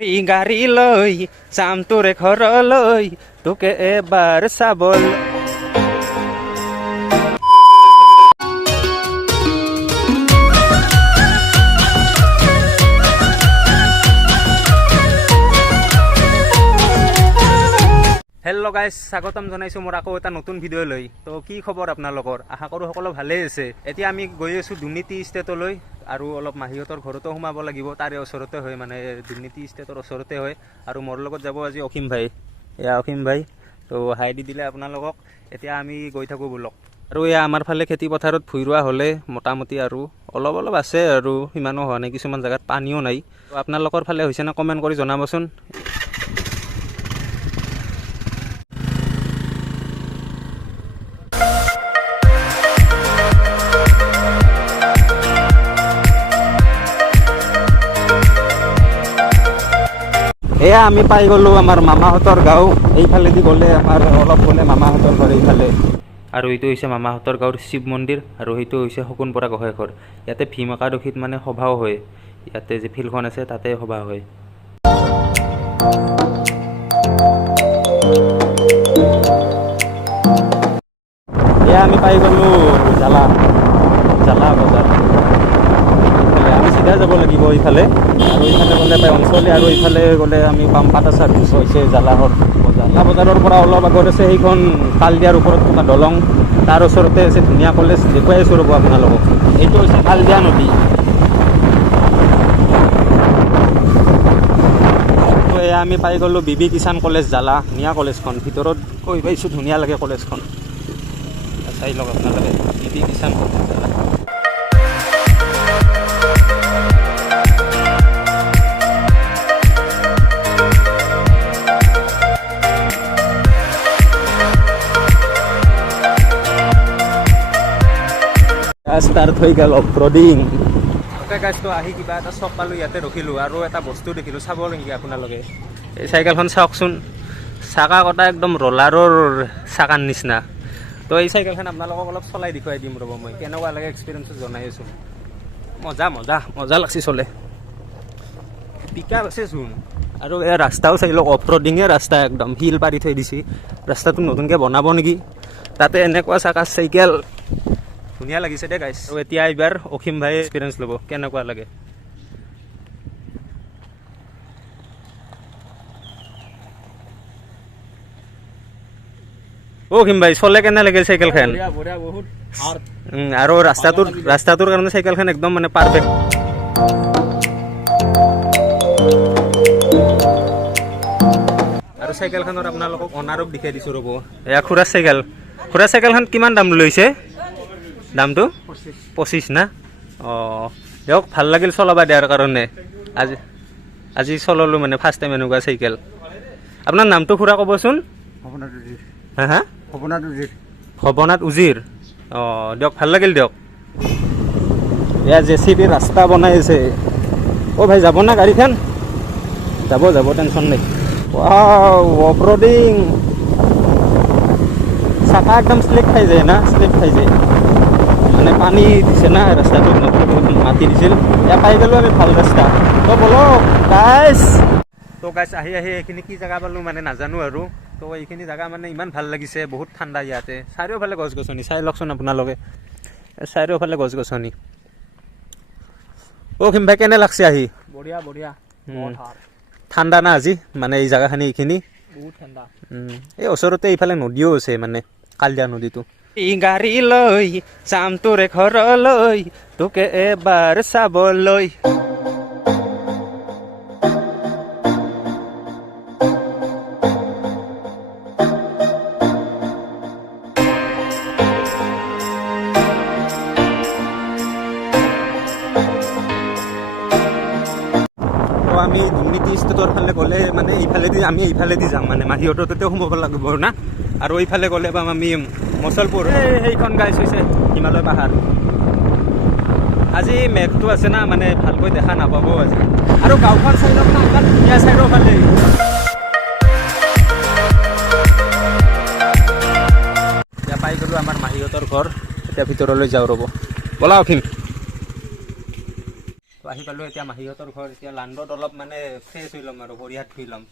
গাড়ীলৈ যাম তোৰে ঘৰলৈ তোকে এবাৰ চাবলৈ। হেল্ল' গাইজ, স্বাগতম জনাইছোঁ মোৰ আকৌ এটা নতুন ভিডিঅ' লৈ। তো কি খবৰ আপোনালোকৰ? আশা কৰোঁ সকলো ভালেই আছে। এতিয়া আমি গৈ আছোঁ দুৰ্নীতি ষ্টেটলৈ আৰু অলপ মাহীহঁতৰ ঘৰতো সোমাব লাগিব। তাৰে ওচৰতে হয়, মানে দুৰ্নীতি ষ্টেটৰ ওচৰতে হয়। আৰু মোৰ লগত যাব আজি অসীম ভাই। এয়া অসীম ভাই, তো হাই দি দিলে আপোনালোকক। এতিয়া আমি গৈ থাকোঁ বলক। আৰু এয়া আমাৰ ফালে খেতি পথাৰত ভুই ৰোৱা হ'লে মোটামুটি আৰু অলপ অলপ আছে, আৰু সিমানো হোৱা নাই। কিছুমান জেগাত পানীও নাই। তো আপোনালোকৰ ফালে হৈছেনে কমেণ্ট কৰি জনাবচোন। এয়া আমি পাই গ'লোঁ আমাৰ মামাহঁতৰ গাঁও। এইফালেদি গ'লে আমাৰ অলপ গ'লে মামাহঁতৰ ঘৰ এইফালে। আৰু এইটো হৈছে মামাহঁতৰ গাঁৱৰ শিৱ মন্দিৰ, আৰু সেইটো হৈছে সকুনপৰা গোঁসাই ঘৰ। ইয়াতে ভীম একাদশীত মানে সভাও হয়। ইয়াতে যে ফিল্ডখন আছে তাতে সভা হয়। এয়া আমি পাই গ'লোঁ জালা বজাৰ। আমি চিধা যাব লাগিব এইফালে, আৰু এইফালে গ'লে পাই অঞ্চলে, আৰু এইফালে গ'লে আমি পাম পাটাচাৰ হৈছে জালাহৰ বজাৰ। বজাৰৰ পৰা অলপ আগত আছে সেইখন কালদিয়াৰ ওপৰত থকা দলং, তাৰ ওচৰতে আছে ধুনীয়া কলেজ। দেখুৱাই আছোঁ ৰ'ব আপোনালোকক। এইটো হৈছে কালদিয়া নদী। এয়া আমি পাই গ'লোঁ বি কিষাণ কলেজ জালা। ধুনীয়া কলেজখন, ভিতৰত গৈ পাইছোঁ, ধুনীয়া লাগে কলেজখন। চাই লওক আপোনালোকে, বি কিষাণ কলেজ জালা। ষ্টাৰ্ট হৈ গ'ল অফৰোডিং। ওকে গাইজ, তো আহি কিবা এটা চক পালোঁ, ইয়াতে ৰখিলোঁ আৰু এটা বস্তু দেখিলোঁ। চাব নেকি আপোনালোকে? এই চাইকেলখন চাওকচোন, চাকা কটা একদম ৰলাৰৰ চাকাৰ নিচিনা। তো এই চাইকেলখন আপোনালোকক অলপ চলাই দেখুৱাই দিম ৰ'ব। মই কেনেকুৱা লাগে এক্সপিৰিয়েঞ্চটো জনাই আছোঁ। মজা লাগছি চলে। পিকআপ আছে চোন। আৰু এই ৰাস্তাও চাই লওক, অফৰোডিঙে ৰাস্তা, একদম শিল পাৰি থৈ দিছে। ৰাস্তাটো নতুনকৈ বনাব নেকি? তাতে এনেকুৱা চাকাৰ চাইকেল, ধুনীয়া লাগিছে দেই গাইছ। আৰু এতিয়া এইবাৰ অসীম ভাই এক্সপিৰিয়েঞ্চ ল'ব, কেনেকুৱা লাগে। অসীম ভাই, চলে কেনে লাগে চাইকেলখন? আৰু ৰাস্তাটোৰ কাৰণে চাইকেলখন একদম মানে পাৰফেক্ট। আৰু চাইকেলখনৰ আপোনালোকক অনাৰক দেখাই দিছোঁ ৰ'ব। এয়া খুৰাৰ চাইকেলখন কিমান দাম লৈছে? দামটো 25 না? অঁ, দিয়ক, ভাল লাগিল চলাবা দিয়াৰ কাৰণে। আজি চলালোঁ মানে ফাৰ্ষ্ট টাইম এনেকুৱা চাইকেল। আপোনাৰ নামটো খুৰা ক'বচোন। হা? ভৱনাথ উজিৰ। অঁ, দিয়ক, ভাল লাগিল দিয়ক। এয়া JCB ৰাস্তা বনাই আছে। অ' ভাই, যাব না গাড়ীখন? যাব, টেনশ্যন নাই। অফৰোডিং। চাকা একদম শ্লিপ খাই যায়, মানে পানী দিছে না ৰাস্তাটোত, মাটি দিছিল। এয়া পাই গ'লোঁ আমি ভাল ৰাস্তা। তো বলক গাইছ। তো গাইছ, আহি এইখিনি কি জেগা পালোঁ মানে নাজানো আৰু। তো এইখিনি জেগা মানে ইমান ভাল লাগিছে, বহুত ঠাণ্ডা ইয়াতে। চাৰিওফালে গছ গছনি, চাই লওকচোন আপোনালোকে, চাৰিওফালে গছ গছনি। অসীম ভাই, কেনে লাগছে আহি? বঢ়িয়া। ঠাণ্ডা না আজি, মানে এই জেগাখিনি এইখিনি বহুত ঠাণ্ডা। এই ওচৰতে এইফালে নদীও আছে, মানে কালদিয়া নদীটো। গাড়ী লৈ যাম তোৰে ঘৰলৈ তোকে এবাৰ চাবলৈ। আমি দুৰ্নীতি ষ্টেটৰ ফালে গ'লে মানে আমি এইফালেদি যাম, মানে মাহীহঁতৰ তাতে সোমাব লাগিব না। আৰু এইফালে গ'লে পাম আমি মচলপুৰ। সেইখন গাইছ হৈছে হিমালয় পাহাৰ। আজি মেঘটো আছে না, মানে ভালকৈ দেখা নাপাব আজি। আৰু গাঁওখন চাই লওক না, ইমান ধুনীয়া চাৰিওফালে। এতিয়া পাই গ'লোঁ আমাৰ মাহীহঁতৰ ঘৰ। এতিয়া ভিতৰলৈ যাওঁ ৰ'ব, ব'লা অসীম। আহি পালোঁ এতিয়া মাহীহঁতৰ ঘৰ। এতিয়া লাণ্ডত অলপ মানে ফ্ৰেছ হৈ ল'ম আৰু ভৰি হাত ধুই ল'ম।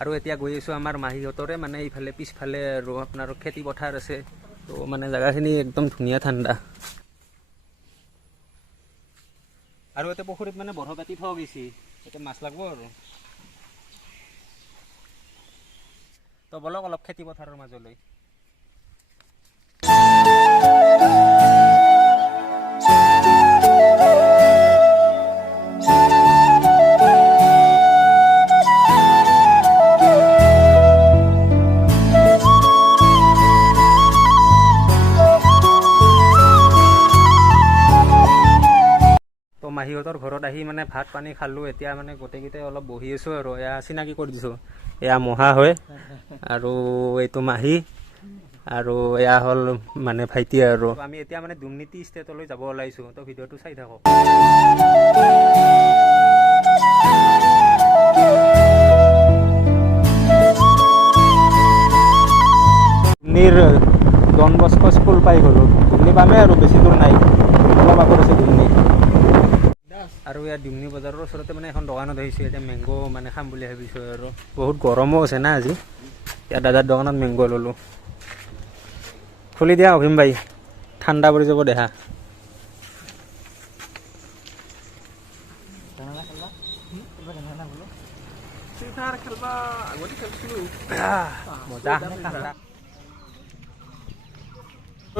আৰু এতিয়া গৈ আছোঁ আমাৰ মাহীহঁতৰে মানে এইফালে পিছফালে আৰু আপোনাৰ খেতি পথাৰ আছে। তো মানে জেগাখিনি একদম ধুনীয়া ঠাণ্ডা। আৰু এতিয়া পুখুৰীত মানে বৰফ কাটি থোৱা গৈছে, এতিয়া মাছ লাগব আৰু। তো বলক অলপ খেতি পথাৰৰ মাজলৈ। মাহীহঁতৰ ঘৰত আহি মানে ভাত পানী খালোঁ। এতিয়া মানে গোটেইকেইটাই অলপ বহি আছোঁ আৰু এয়া চিনাকি কৰি দিছোঁ। এয়া মহা হয় আৰু এইটো মাহী আৰু এয়া হ'ল মানে ভাইটি। আৰু আমি এতিয়া মানে দুৰ্নীতি ষ্টেটলৈ যাব ওলাইছোঁ। তো ভিডিঅ'টো চাই থাকক। ডন বস্কো স্কুল পাই গ'লোঁ। দুমনি পামেই আৰু বেছি দূৰ নাই, অলপ আগত আছে দুমনি। আৰু ইয়াত ডিমনি বজাৰৰ ওচৰতে মানে এখন দোকানত আহিছোঁ। এতিয়া মেংগ' মানে খাম বুলি ভাবিছোঁ আৰু বহুত গৰমো আছে না আজি। ইয়াত দাদাৰ দোকানত মেংগ' ল'লোঁ। খুলি দিয়া অভীম ভাই, ঠাণ্ডা পৰি যাব দেহা।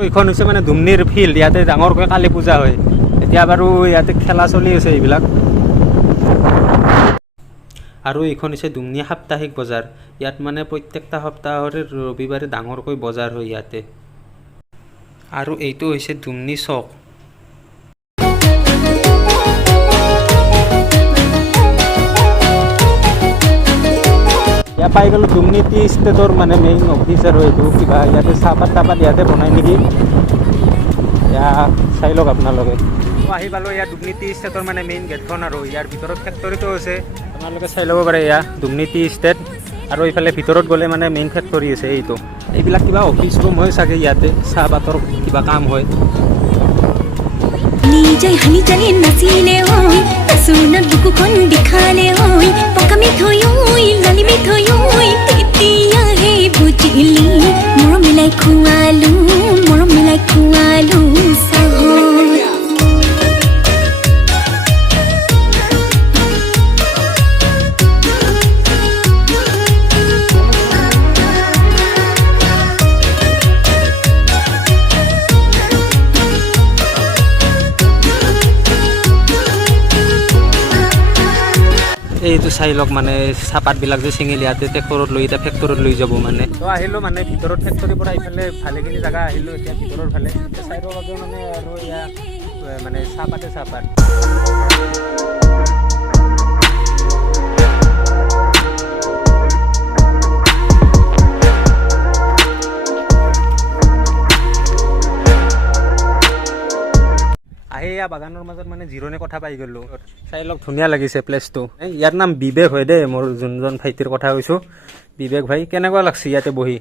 এইখন হৈছে মানে দুমনিৰ ফিল্ড। ইয়াতে ডাঙৰকৈ কালী পূজা হয়। এতিয়া বাৰু ইয়াতে খেলা চলি আছে এইবিলাক। আৰু এইখন হৈছে দুমনি সাপ্তাহিক বজাৰ। ইয়াত মানে প্ৰত্যেকটা সপ্তাহৰে ৰবিবাৰে ডাঙৰকৈ বজাৰ হয় ইয়াতে। আৰু এইটো হৈছে দুমনি চক। ইয়াত পাই গ'লোঁ দুমনি টি ষ্টেটৰ মানে মেইন অফিচ আৰু এইটো কিবা ইয়াতে চাহপাত তাহপাত ইয়াতে বনাই নেকি, এয়া চাই লওক আপোনালোকে। আহি পালোঁ ইয়াত দুমনি টি ষ্টেটৰ মানে মেইন গেটখন আৰু ইয়াৰ ভিতৰত ফেক্টৰীটো আছে, আপোনালোকে চাই ল'ব পাৰে। এয়া দুমনি টি ষ্টেট আৰু এইফালে ভিতৰত গ'লে মানে মেইন ফেক্টৰী আছে এইটো। এইবিলাক কিবা অফিচ ৰুম হয় চাগে, ইয়াতে চাহপাতৰ কিবা কাম হয়। এইটো চাই লওক মানে চাহপাতবিলাক যে চিঙিল ইয়াতে ট্ৰেক্টৰত লৈ এতিয়া ফেক্টৰীত লৈ যাব মানে। তো আহিলোঁ মানে ভিতৰত ফেক্টৰীৰ পৰা এইফালে ভালেখিনি জেগা আহিলোঁ। এতিয়া ভিতৰৰ ফালে চাইডৰ বাবে মানে আৰু ইয়াত মানে চাহপাতে চাহপাত। আহি এয়া বাগানৰ মাজত মানে জিৰণি কথা পাই গ'লোঁ। চাই লওক ধুনীয়া লাগিছে প্লেচটো। ইয়াৰ নাম বিবেক হয় দেই, মোৰ যোনজন ভাইটিৰ কথা কৈছোঁ, বিবেক ভাই। কেনেকুৱা লাগছে ইয়াতে বহি?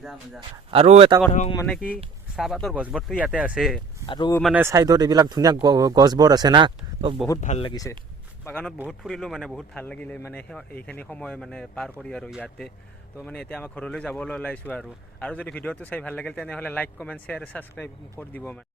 আৰু এটা কথা কওঁ মানে কি, চাহপাতৰ গছবোৰটো ইয়াতে আছে আৰু মানে চাইডত এইবিলাক ধুনীয়া গছবোৰ আছে না, তো বহুত ভাল লাগিছে। বাগানত বহুত ফুৰিলোঁ মানে বহুত ভাল লাগিলে মানে এইখিনি সময় মানে পাৰ কৰি আৰু ইয়াতে। তো মানে এতিয়া আমাৰ ঘৰলৈ যাবলৈ ওলাইছোঁ আৰু যদি ভিডিঅ'টো চাই ভাল লাগিল তেনেহ'লে লাইক কমেণ্ট শ্বেয়াৰ ছাবস্ক্ৰাইব কৰি দিব মানে।